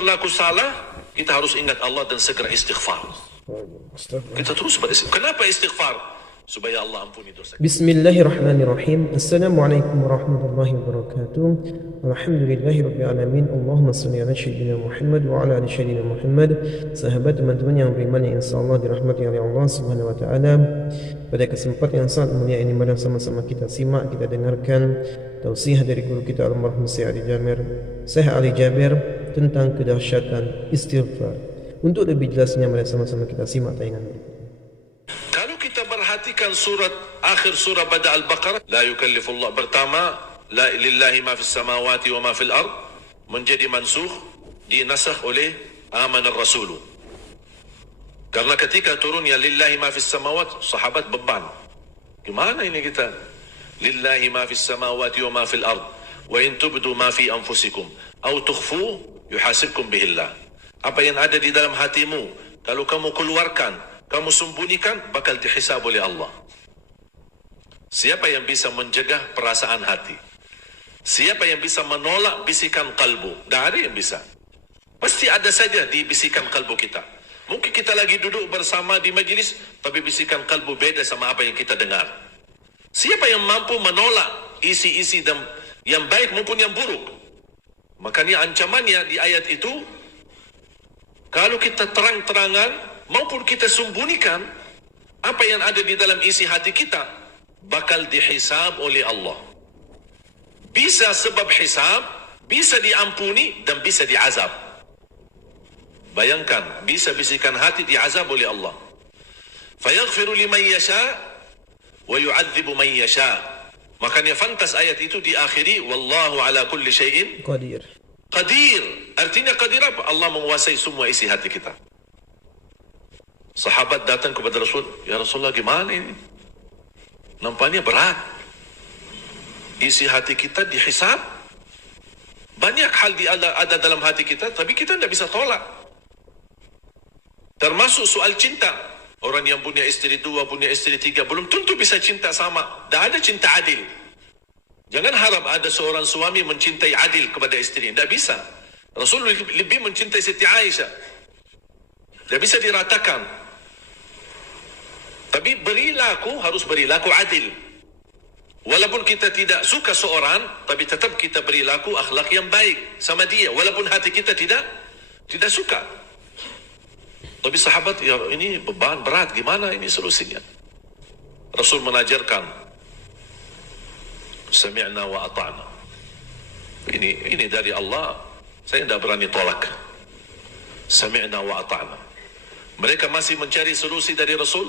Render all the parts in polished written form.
berlaku salah, kita harus ingat Allah dan segera istighfar. Kita terus beristighfar. Kenapa istighfar? Supaya Allah ampuni dosa. Bismillahirrahmanirrahim. Assalamualaikum warahmatullahi wabarakatuh. Alhamdulillahirabbil alamin. Allahumma shalli ala sayyidina Muhammad wa ala ali sayyidina Muhammad. Sahabat teman-teman yang beriman yang insyaallah dirahmati oleh Allah Subhanahu wa taala. Pada kesempatan yang sangat mulia ini, mari sama-sama kita simak, kita dengarkan tausiah dari guru kita almarhum Syekh Ali Jabir tentang kedahsyatan istighfar. Untuk lebih jelasnya, mari sama-sama kita simak tayangan berikut. Kalau kita perhatikan akhir surah pada Al-Baqarah, la yukallifullah, pertama la lillahi ma fis samawati wa ma fil ard, menjadi mansukh, dinasakh oleh amanar rasulu. Karena ketika turunnya lillahi ma fis samawati, sahabat beban. Gimana ini kita? Lillahi ma fis samawati wa ma fil ard, wa in tubdu ma fi anfusikum aw tukhfu yuhasibkum bihillah. Apa yang ada di dalam hatimu, kalau kamu keluarkan, kamu sembunyikan, bakal dihisab oleh Allah. Siapa yang bisa menjaga perasaan hati? Siapa yang bisa menolak bisikan kalbu? Tidak ada yang bisa. Pasti ada saja di bisikan kalbu kita. Mungkin kita lagi duduk bersama di majlis, tapi bisikan kalbu beda sama apa yang kita dengar. Siapa yang mampu menolak isi-isi yang baik maupun yang buruk? Makanya ancamannya di ayat itu, kalau kita terang-terangan maupun kita sembunyikan apa yang ada di dalam isi hati kita, bakal dihisab oleh Allah. Bisa sebab hisab, bisa diampuni, dan bisa diazab. Bayangkan, bisa bisikan hati diazab oleh Allah. Fayaghfiru liman yasha wa yu'adzibu man yasha. Makanya fantas ayat itu diakhiri wallahu ala kulli syai'in Qadir. Qadir. Artinya qadir apa? Allah menguasai semua isi hati kita. Sahabat datang kepada Rasul, ya Rasulullah, gimana ini? Nampaknya berat. Isi hati kita dihisab. Banyak hal ada dalam hati kita, tapi kita tidak bisa tolak. Termasuk soal cinta. Orang yang punya istri 2, punya istri 3, belum tentu bisa cinta sama. Tidak ada cinta adil. Jangan harap ada seorang suami mencintai adil kepada istri. Tidak bisa. Rasul lebih mencintai Siti Aisyah. Tidak bisa diratakan. Tapi harus berilaku adil. Walaupun kita tidak suka seorang, tapi tetap kita berilaku akhlak yang baik sama dia. Walaupun hati kita tidak suka. Tapi sahabat, ya ini beban berat, gimana ini solusinya? Rasul mengajarkan, sami'na wa ata'na. Ini dari Allah, saya tidak berani tolak. Sami'na wa ata'na. Mereka masih mencari solusi dari Rasul.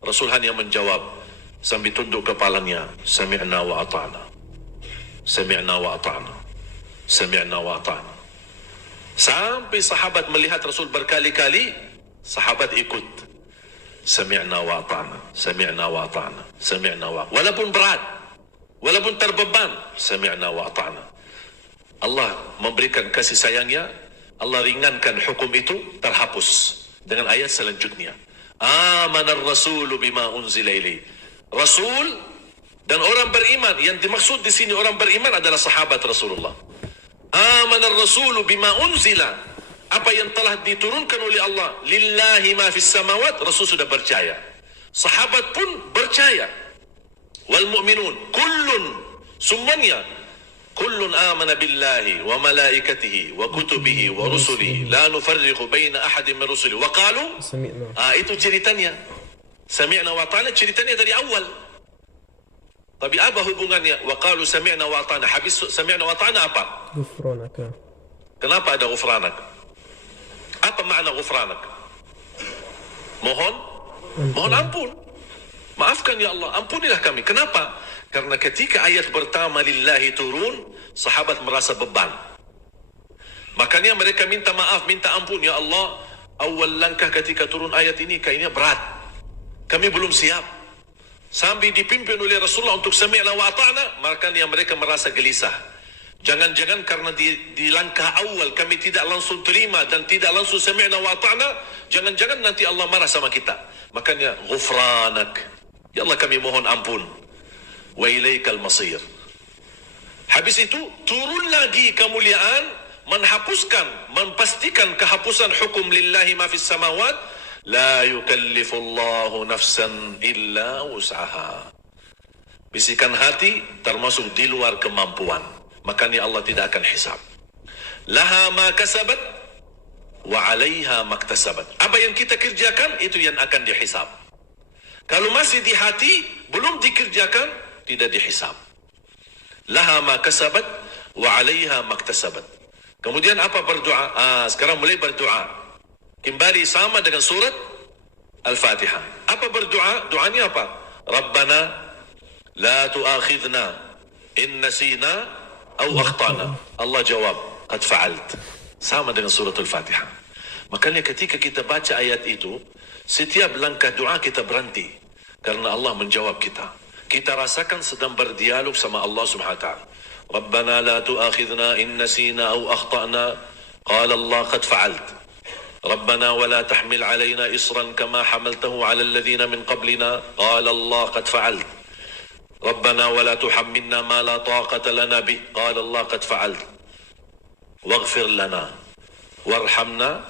Rasul hanya menjawab sambil tunduk kepalanya, sami'na wa ata'na. Sami'na wa ata'na. Sami'na wa ata'na. Sampai sahabat melihat Rasul berkali-kali, sahabat ikut. Sami'na wa ata'na. Sami'na wa ata'na. Sami'na wa. Walaupun berat, walaupun terbeban, sami'na wa ata'na. Allah memberikan kasih sayangnya, Allah ringankan hukum itu, terhapus dengan ayat selanjutnya. Amanar rasulu bima unzila ilaihi. Rasul dan orang beriman, yang dimaksud di sini orang beriman adalah sahabat Rasulullah. Amanar rasulu bima unzila, apa yang telah diturunkan oleh Allah, lillahi ma fis samawat, Rasul sudah percaya. Sahabat pun percaya. Wal mu'minun kullun, semuanya, kullun amana billahi wa malaikatihi wa kutubihi wa rusulihi la nufarriqu baina ahadin min rusulihi wa qalu itu ceritanya. Sami'na wa ta'na ceritanya dari awal. Tapi apa hubungannya wa qalu sami'na wa ta'na? Habis sami'na wa ta'na apa? Ghufranaka. Kenapa ada ghufranak? Apa makna ghufranak? Mohon ampun. Maafkan ya Allah, ampunilah kami. Kenapa? Karena ketika ayat pertama lillahi turun, sahabat merasa beban. Makanya mereka minta maaf, minta ampun. Ya Allah, awal langkah ketika turun ayat ini kayaknya berat. Kami belum siap. Sambil dipimpin oleh Rasulullah untuk sami'na wa ata'na, makanya mereka merasa gelisah. Jangan-jangan karena di langkah awal kami tidak langsung terima dan tidak langsung sami'na wa ata'na, jangan-jangan nanti Allah marah sama kita. Makanya ghufranak. Ya Allah, kami mohon ampun. Wa ilaikal masir. Habis itu turun lagi kemuliaan, menghapuskan, memastikan kehapusan hukum lillahi ma fis samawat, la yukallifullahu nafsan illa wus'aha. Bisikan hati termasuk di luar kemampuan, makanya Allah tidak akan hisab. Laha ma kasabat wa 'alaiha maktasabat. Apa yang kita kerjakan itu yang akan dihisab. Kalau masih di hati belum dikerjakan, tidak dihisab. Laha ma kasabat wa 'alaiha maktasabat. Kemudian apa berdoa? Sekarang mulai berdoa. Kembali sama dengan surat Al-Fatihah. Apa berdoa? Doanya apa? Rabbana la tu'akhidna in nasina aw akhtana. Allah jawab, qad fa'alt. Sama dengan surat Al-Fatihah. Makanya ketika kita baca ayat itu, setiap langkah doa kita berhenti. Karena Allah menjawab kita. Kita rasakan sedang berdialog sama Allah Subhanahu wa ta'ala. Rabbana la tu'akhidna in nasina aw akhtana. Qala Allah qad fa'alt. Rabbana wa la tahmil alayna isran kama hamaltahu ala alladhina min qablina. Qala Allah qad fa'alt. Rabbana wa la tuhammilna ma la taqata lana bih. Qala Allah qad fa'alt. Waghfir lana warhamna.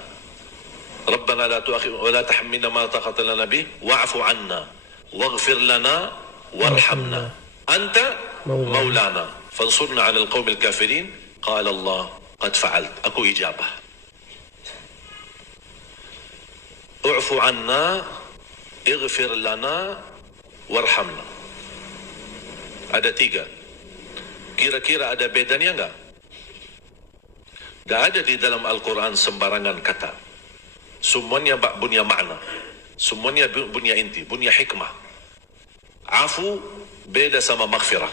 Rabbana la tu'akhidna wa la tahmilna ma la taqata lana bih. Wa'fu 'anna waghfir lana warhamna. Anta maulana fansurna 'ala al-qaumil kafirin. Qala Allah qad fa'alt. Aku ijabah. U'fu 'anna, ighfir lana, warhamna. Ada 3. Kira-kira ada bedanya enggak? Enggak ada di dalam Al-Quran sembarangan kata. Semuanya punya makna. Semuanya punya inti, punya hikmah. Afu beda sama maghfirah.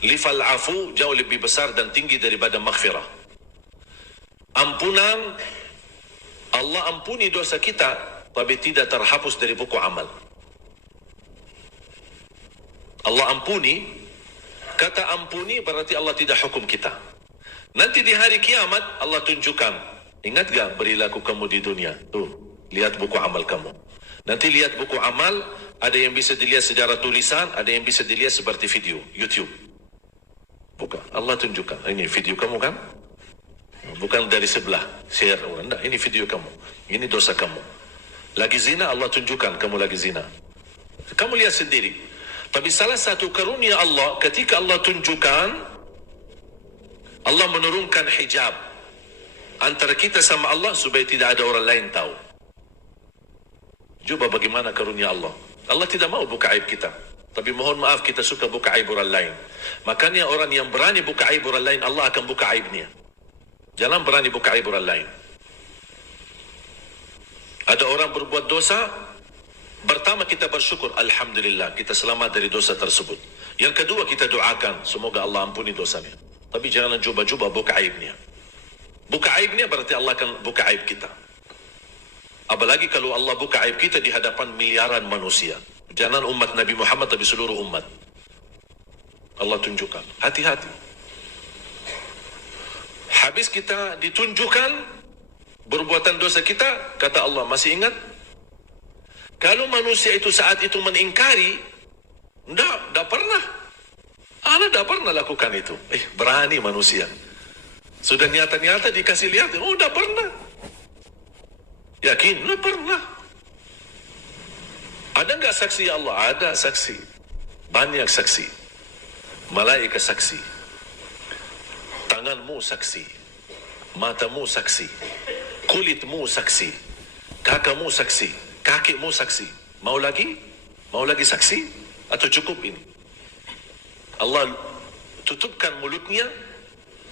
Lifal afu jauh lebih besar dan tinggi daripada maghfirah. Ampunan, Allah ampuni dosa kita, tapi tidak terhapus dari buku amal. Allah ampuni, kata ampuni berarti Allah tidak hukum kita. Nanti di hari kiamat Allah tunjukkan, ingat gak perilaku kamu di dunia? Tuh, lihat buku amal kamu. Nanti lihat buku amal, ada yang bisa dilihat secara tulisan, ada yang bisa dilihat seperti video, YouTube. Bukan, Allah tunjukkan, ini video kamu kan? Bukan dari sebelah, share. Enggak, ini video kamu, ini dosa kamu. Lagi zina, Allah tunjukkan kamu lagi zina. Kamu lihat sendiri. Tapi salah satu karunia Allah, ketika Allah tunjukkan, Allah menurunkan hijab antara kita sama Allah supaya tidak ada orang lain tahu. Coba bagaimana karunia Allah. Allah tidak mau buka aib kita, tapi mohon maaf kita suka buka aib orang lain. Makanya orang yang berani buka aib orang lain, Allah akan buka aibnya. Jangan berani buka aib orang lain. Ada orang berbuat dosa, pertama kita bersyukur, alhamdulillah kita selamat dari dosa tersebut. Yang kedua kita doakan, semoga Allah ampuni dosanya. Tapi jangan coba-coba buka aibnya. Buka aibnya berarti Allah akan buka aib kita. Apalagi kalau Allah buka aib kita di hadapan miliaran manusia. Jangan umat Nabi Muhammad, tapi seluruh umat. Allah tunjukkan, hati-hati. Habis kita ditunjukkan perbuatan dosa kita, kata Allah, masih ingat? Kalau manusia itu saat itu mengingkari, enggak pernah. Ana enggak pernah lakukan itu. Berani manusia. Sudah nyata-nyata dikasih lihat, oh enggak pernah. Yakin? Enggak pernah. Ada enggak saksi Allah? Ada saksi. Banyak saksi. Malaikat saksi. Tanganmu saksi. Matamu saksi. Kulitmu saksi. Kakamu saksi. Kakimu saksi. Mau lagi? Mau lagi saksi? Atau cukup ini? Allah tutupkan mulutnya,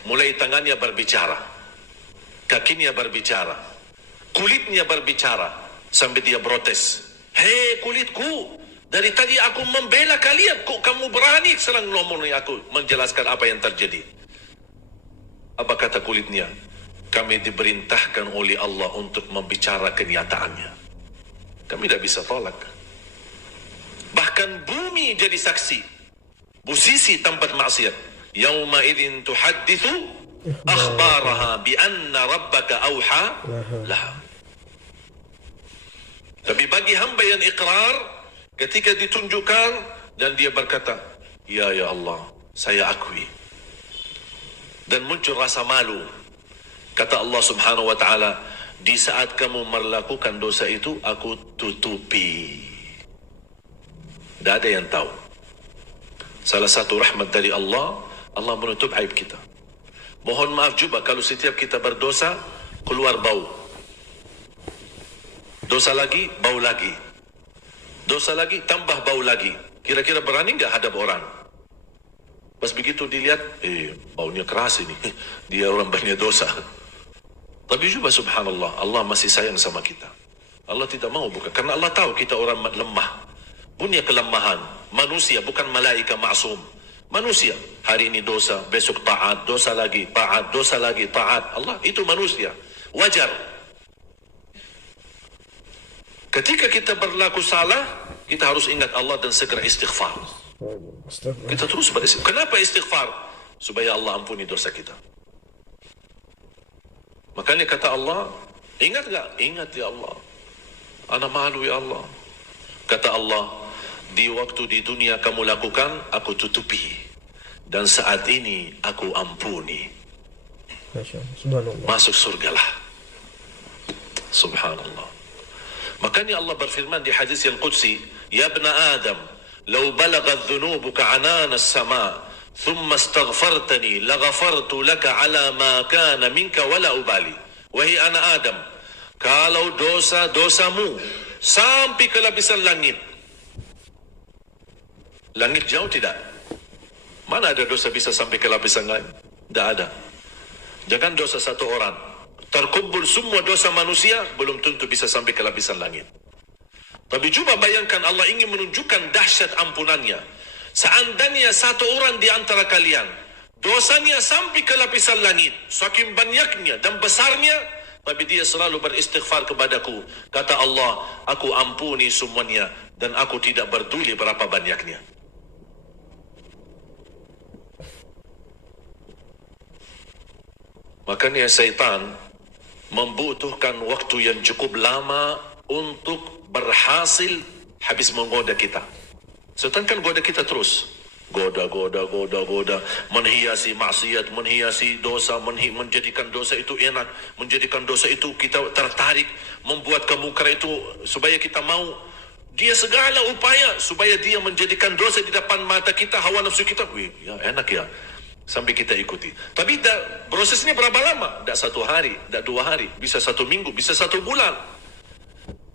mulai tangannya berbicara, kakinya berbicara, kulitnya berbicara, sampai dia protes. Hei kulitku, dari tadi aku membela kalian, kok kamu berani serang nomornya aku menjelaskan apa yang terjadi? Apa kata kulitnya? Kami diperintahkan oleh Allah untuk membicara kenyataannya. Kami tidak bisa tolak. Bahkan bumi jadi saksi. Posisi tempat maksiat. Yauma idzin tuhadditsu akhbaraha bi anna rabbaka auha laha. Tapi bagi hamba yang ikrar, ketika ditunjukkan dan dia berkata, ya Allah, saya akui. dan muncul rasa malu. Kata Allah Subhanahu wa taala, di saat kamu melakukan dosa itu, aku tutupi. Tidak ada yang tahu. Salah satu rahmat dari Allah, Allah menutup aib kita. Mohon maaf juga kalau setiap kita berdosa, keluar bau. Dosa lagi, bau lagi. Dosa lagi, tambah bau lagi. Kira-kira berani nggak hadap orang? Pas begitu dilihat, baunya keras ini. Dia orang banyak dosa. Tapi juga subhanallah, Allah masih sayang sama kita. Allah tidak mau bukan. Karena Allah tahu kita orang lemah. Punya kelemahan. Manusia, bukan malaika maksum. Manusia. Hari ini dosa, besok taat, dosa lagi, taat, dosa lagi, taat. Allah, itu manusia. Wajar. Ketika kita berlaku salah, kita harus ingat Allah dan segera istighfar. Kita terus beristighfar. Kenapa istighfar? Supaya Allah ampuni dosa kita. Makanya kata Allah, ingat gak? Ingat ya Allah. Ana malu ya Allah. Kata Allah, di waktu di dunia kamu lakukan, aku tutupi. Dan saat ini aku ampuni. Subhanallah. Masuk surgalah. Subhanallah. Makanya Allah berfirman di hadis yang Qudsi, Ya ibna Adam, law balaghat dhunubuka anana as-sama' thumma astaghfartani laghafartu laka ala ma kana minka wala ubali. Wahai anak Adam, kalau dosamu sampai ke lapisan langit. Langit jauh tidak? Mana ada dosa bisa sampai ke lapisan langit? Tidak ada. Jangan dosa satu orang. Terkumpul semua dosa manusia, belum tentu bisa sampai ke lapisan langit. Tapi coba bayangkan Allah ingin menunjukkan dahsyat ampunannya. Seandainya satu orang di antara kalian, dosanya sampai ke lapisan langit, saking banyaknya dan besarnya, tapi dia selalu beristighfar kepadaku. Kata Allah, aku ampuni semuanya dan aku tidak peduli berapa banyaknya. Makanya syaitan membutuhkan waktu yang cukup lama untuk berhasil habis menggoda kita. Syaitan kan goda kita terus. Goda, menghiasi maksiat, menghiasi dosa, menjadikan dosa itu enak, menjadikan dosa itu kita tertarik, membuat kemungkaran itu supaya kita mau. Dia segala upaya supaya dia menjadikan dosa di depan mata kita, hawa nafsu kita, ya enak ya, sampai kita ikuti. Tapi prosesnya berapa lama? Tidak 1 hari, tidak 2 hari, bisa 1 minggu, bisa 1 bulan.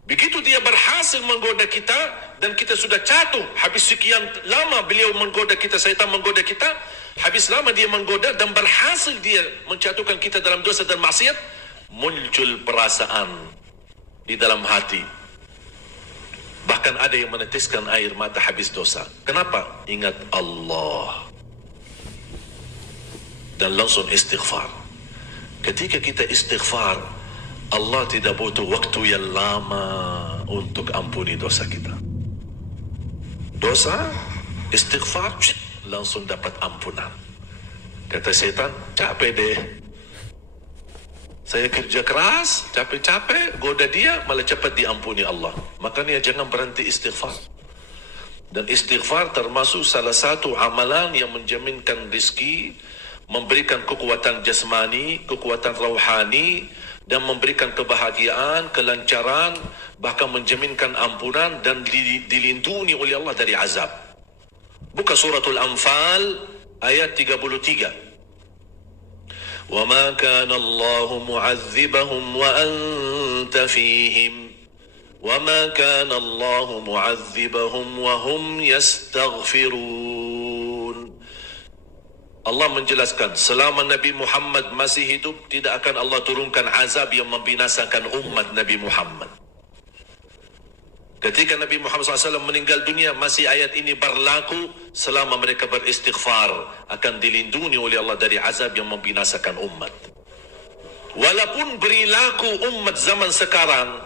Begitu dia berhasil menggoda kita dan kita sudah jatuh, habis sekian lama beliau menggoda kita, syaitan menggoda kita, habis lama dia menggoda dan berhasil dia menjatuhkan kita dalam dosa dan maksiat, muncul perasaan di dalam hati. Bahkan ada yang meneteskan air mata habis dosa. Kenapa? Ingat Allah. Dan langsung istighfar. Ketika kita istighfar, Allah tidak butuh waktu yang lama untuk ampuni dosa kita. Dosa, istighfar, langsung dapat ampunan. Kata syaitan, capek deh. Saya kerja keras, capek-capek, goda dia, malah cepat diampuni Allah. Makanya jangan berhenti istighfar. Dan istighfar termasuk salah satu amalan yang menjaminkan rezeki, memberikan kekuatan jasmani, kekuatan rohani, dan memberikan kebahagiaan, kelancaran, bahkan menjaminkan ampunan dan dilindungi oleh Allah dari azab. Buka suratul Anfal ayat 33. وَمَا كَانَ اللَّهُ مُعَذِّبَهُمْ وَأَنْتَ فِيهِمْ وَمَا كَانَ اللَّهُ مُعَذِّبَهُمْ وَهُمْ يَسْتَغْفِرُونَ. Allah menjelaskan, selama Nabi Muhammad masih hidup, tidak akan Allah turunkan azab yang membinasakan umat Nabi Muhammad. Ketika Nabi Muhammad SAW meninggal dunia, masih ayat ini berlaku selama mereka beristighfar, akan dilindungi oleh Allah dari azab yang membinasakan umat. Walaupun perilaku umat zaman sekarang,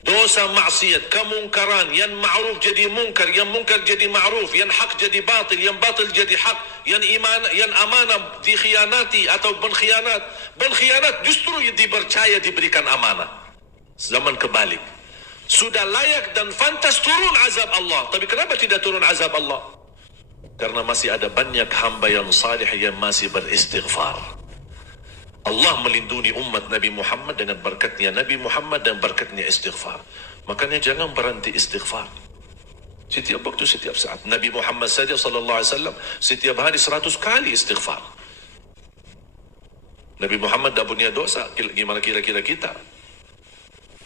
dosa maksiat, kemungkaran, yang ma'ruf jadi mungkar, yang mungkar jadi ma'ruf, yang hak jadi batil, yang batil jadi hak, yang amanah dikhianati atau berkhianat justru dipercaya diberikan amanah. Zaman kebalik. Sudah layak dan pantas turun azab Allah. Tapi kenapa tidak turun azab Allah? Karena masih ada banyak hamba yang salih yang masih beristighfar. Allah melindungi umat Nabi Muhammad dengan berkatnya Nabi Muhammad dan berkatnya istighfar. Makanya jangan berhenti istighfar. Setiap waktu, setiap saat. Nabi Muhammad saja sallallahu alaihi wasallam setiap hari 100 kali istighfar. Nabi Muhammad dah punya dosa, gimana kira-kira kita?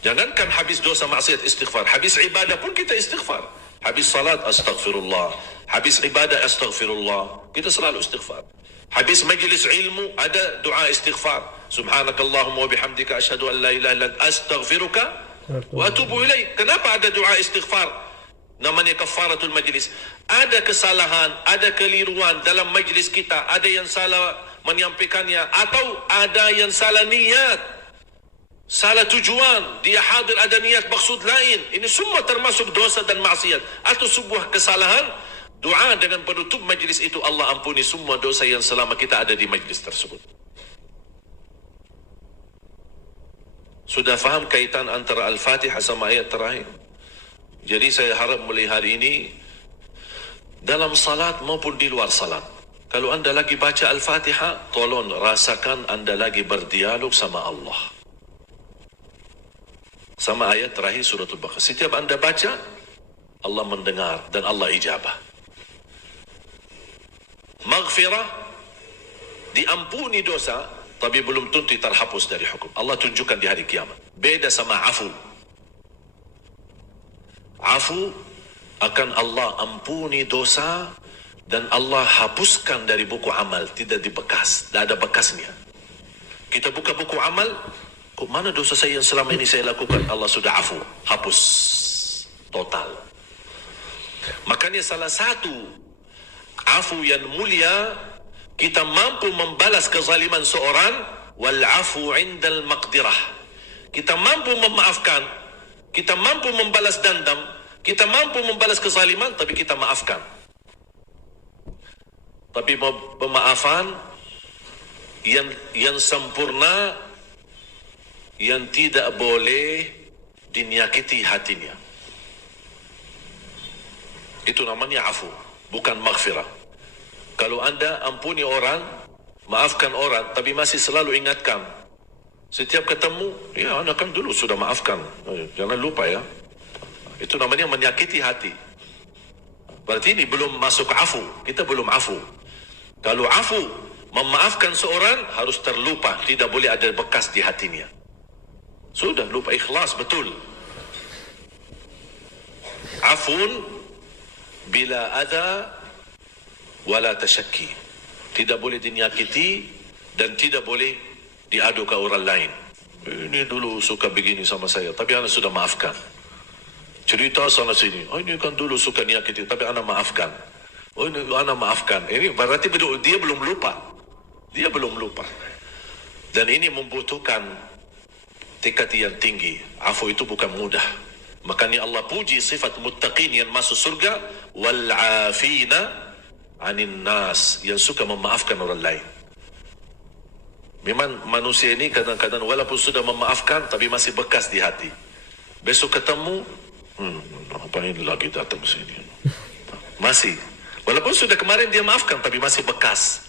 Jangankan habis dosa maksiat istighfar, habis ibadah pun kita istighfar. Habis salat astaghfirullah, habis ibadah astaghfirullah, kita selalu istighfar. Habis majlis ilmu ada doa istighfar. Subhanakallahumma wa bihamdika asyhadu an la ilaha illa anta astaghfiruka wa atubu ilaik. Kenapa ada doa istighfar? Namanya kafaratul majlis. Ada kesalahan, ada keliruan dalam majlis kita, ada yang salah menyampaikannya atau ada yang salah niat, salah tujuan, dia hadir ada niat maksud lain. Ini semua termasuk dosa dan maksiat atau sebuah kesalahan. Doa dengan penutup majlis itu, Allah ampuni semua dosa yang selama kita ada di majlis tersebut. Sudah faham kaitan antara Al-Fatihah sama ayat terakhir? Jadi saya harap mulai hari ini dalam salat maupun di luar salat, kalau anda lagi baca Al-Fatihah, tolong rasakan anda lagi berdialog sama Allah. Sama ayat terakhir surat Al-Baqarah. Setiap anda baca, Allah mendengar dan Allah ijabah. Maghfirah, diampuni dosa, tapi belum tentu terhapus dari hukum. Allah tunjukkan di hari kiamat. Beda sama afu. Afu akan Allah ampuni dosa dan Allah hapuskan dari buku amal, tidak dibekas, tidak ada bekasnya. Kita buka buku amal, kok mana dosa saya yang selama ini saya lakukan? Allah sudah afu, hapus total. Makanya salah satu afu yang mulia, kita mampu membalas kezaliman seorang, wal afu indal maqdirah. Kita mampu memaafkan, kita mampu membalas dendam, kita mampu membalas kezaliman, tapi kita maafkan. Tapi pemaafan yang sempurna, yang tidak boleh dinyakiti hatinya. Itu namanya afu, bukan maghfirah. Kalau anda ampuni orang, maafkan orang, tapi masih selalu ingatkan, setiap ketemu, ya anda kan dulu sudah maafkan, jangan lupa ya. Itu namanya menyakiti hati. Berarti ini belum masuk afu, kita belum afu. Kalau afu, memaafkan seorang harus terlupa, tidak boleh ada bekas di hatinya. Sudah lupa, ikhlas betul. Afun bila ada wala tasyakki, tidak boleh dinyakiti dan tidak boleh diadu ke orang lain. Ini dulu suka begini sama saya, tapi anda sudah maafkan. Cerita sana sini, oh ini kan dulu suka nyakiti, tapi anda maafkan. Oh ini anda maafkan. Ini berarti dia belum lupa. Dia belum lupa. Dan ini membutuhkan tekad yang tinggi. Afu itu bukan mudah. Makanya Allah puji sifat muttaqin yang masuk surga, wal afina anin nas, yang suka memaafkan orang lain. Memang manusia ini kadang-kadang walaupun sudah memaafkan tapi masih bekas di hati. Besok ketemu, apa ini lagi datang sini? Masih. Walaupun sudah kemarin dia maafkan tapi masih bekas.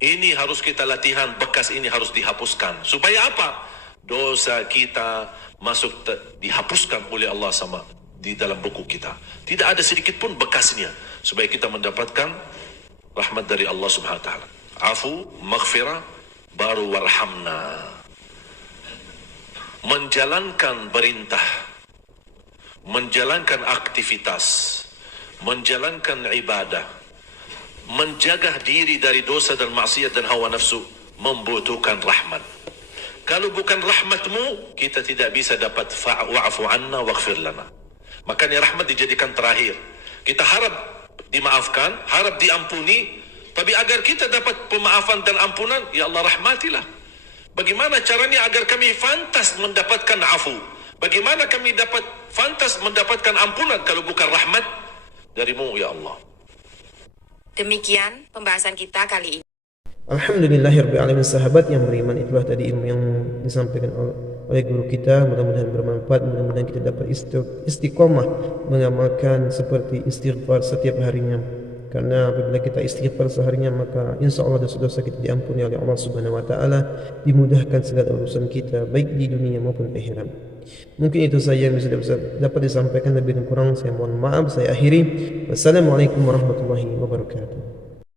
Ini harus kita latihan, bekas ini harus dihapuskan. Supaya apa? Dosa kita masuk dihapuskan oleh Allah sama di dalam buku kita. Tidak ada sedikit pun bekasnya, supaya kita mendapatkan rahmat dari Allah Subhanahu wa taala. Afu, maghfirah, baru warhamna. Menjalankan perintah, menjalankan aktivitas, menjalankan ibadah, menjaga diri dari dosa dan maksiat dan hawa nafsu membutuhkan rahmat. Kalau bukan rahmatmu, kita tidak bisa dapat wa'fu anna waghfir lana. Makanya rahmat dijadikan terakhir. Kita harap dimaafkan, harap diampuni, tapi agar kita dapat pemaafan dan ampunan, ya Allah rahmatilah. Bagaimana caranya agar kami fantas mendapatkan afu? Bagaimana kami dapat fantas mendapatkan ampunan kalau bukan rahmat darimu, ya Allah? Demikian pembahasan kita kali ini. Alhamdulillahirrahmanirrahim. Sahabat yang beriman, itulah tadi ilmu yang disampaikan oleh guru kita. Mudah-mudahan bermanfaat, mudah-mudahan kita dapat istiqomah mengamalkan seperti istighfar setiap harinya. Karena apabila kita istighfar seharinya, maka insya Allah dosa-dosa kita diampuni oleh Allah Subhanahu Wa Taala, dimudahkan segala urusan kita baik di dunia maupun akhirat. Mungkin itu saja yang bisa dapat disampaikan, lebih dan kurang saya mohon maaf. Saya akhiri. Wassalamualaikum warahmatullahi wabarakatuh.